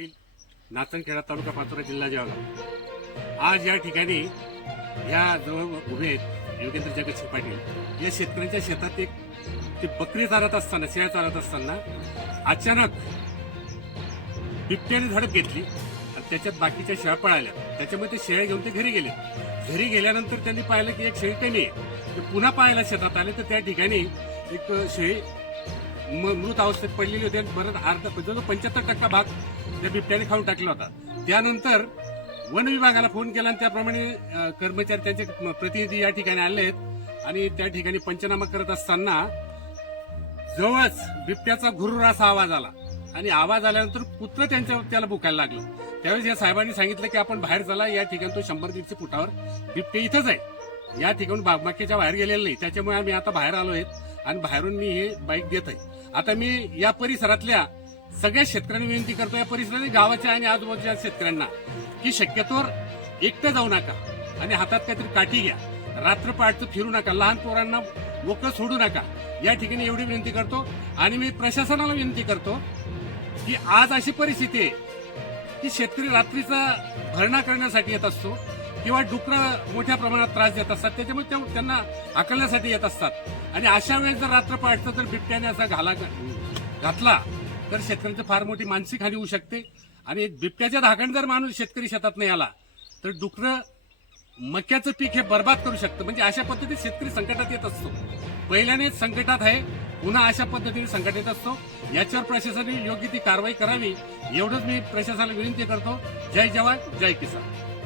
पाटील, नाचनखेडा तालुका पाचोरा जिल्हा जळगाव। आज या ठिकाणी या जवळ उभे आहेत योगेंद्र जगतसिंह पाटील। या शेतकऱ्यांच्या शेतात एक ते बकरी चारत असताना, शेळ्या चारत असताना अचानक बिबट्याने झडप घेतली आणि त्याच्यात बाकीच्या शेळ्या पळाल्या। त्याच्यामुळे ते शेळ्या घेऊन ते घरी गेले। घरी गेल्यानंतर त्यांनी पाहिलं की एक शेळी कमी आहे। ते पुन्हा पाहायला शेतात आले तर त्या ठिकाणी एक शेळी मृत अवस्थेत पडलेली होती आणि बरं अर्धा 75% भाग त्या बिबट्याने खाऊन टाकला होता। त्यानंतर वन विभागाला फोन केला आणि त्याप्रमाणे कर्मचारी त्यांचे प्रतिनिधी या ठिकाणी आले आहेत आणि त्या ठिकाणी पंचनामा करत असताना जवळच बिबट्याचा घुर्र असा आवाज आला आणि आवाज आल्यानंतर कुत्र त्याला भुकायला लागलं। त्यावेळेस या साहेबांनी सांगितलं की आपण बाहेर चला, या ठिकाणी तो 100-150 फुटावर बिबटे इथंच आहे। या ठिकाणी बागमाक्याच्या बाहेर गेलेलं नाही, त्याच्यामुळे आम्ही आता बाहेर आलो आहेत आणि बाहेरून मी हे बाईक देत आहे। आता मी या परिसरातल्या सगळ्या शेतकऱ्यांना विनंती करतो, या परिसरातील गावाच्या आणि आजूबाजूच्या शेतकऱ्यांना की शक्यतोवर एकटं जाऊ नका आणि हातात काहीतरी काठी घ्या, रात्र पहाटे फिरू नका, लहान पोरांना मोकळं सोडू नका। या ठिकाणी एवढी विनंती करतो आणि मी प्रशासनाला विनंती करतो की आज अशी परिस्थिती आहे की शेतकरी रात्रीचा भरणा करण्यासाठी येत असतो किंवा डुकरं मोठ्या प्रमाणात त्रास देत असतात, त्याच्यामुळे त्यांना हाकलण्यासाठी येत असतात आणि अशा वेळेस जर रात्र पहाटचा जर बिबट्याने असा घातला तर शेतकऱ्यांची फार मोठी मानसिक हानी होऊ शकते आणि बिबट्याच्या धाकाने जर माणूस शेतकरी शेतात नाही आला तर डुकरं मक्याचं पीक हे बर्बाद करू शकतं। म्हणजे अशा पद्धतीने शेतकरी संकटात येत असतो, पहिल्याने संकटात आहे, पुन्हा अशा पद्धतीने संकट येत असतो। याच्यावर प्रशासनाने योग्य ती कारवाई करावी एवढंच मी प्रशासनाला विनंती करतो। जय जवान जय किसान।